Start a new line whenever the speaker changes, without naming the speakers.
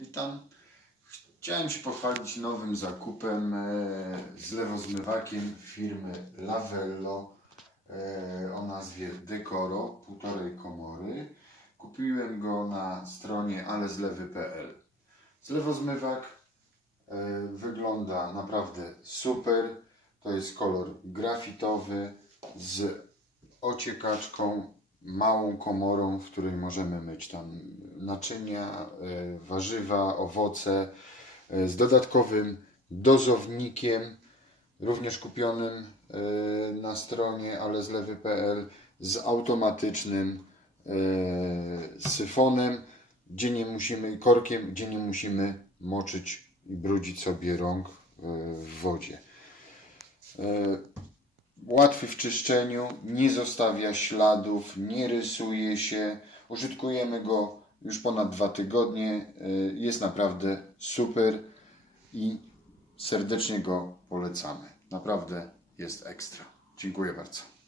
Witam. Chciałem się pochwalić nowym zakupem e, z lewozmywakiem firmy Lavello e, o nazwie Decoro, półtorej komory. Kupiłem go na stronie alezlewy.pl. Zlewozmywak e, wygląda naprawdę super. To jest kolor grafitowy z ociekaczką, małą komorą, w której możemy myć tam naczynia, e, warzywa, owoce, e, z dodatkowym dozownikiem, również kupionym e, na stronie alezlewy.pl, z automatycznym syfonem, gdzie nie musimy, korkiem, gdzie nie musimy moczyć i brudzić sobie rąk w wodzie. E, łatwy w czyszczeniu, nie zostawia śladów, nie rysuje się. Użytkujemy go już ponad dwa tygodnie. Y, Jest naprawdę super i serdecznie go polecamy. Naprawdę jest ekstra. Dziękuję bardzo.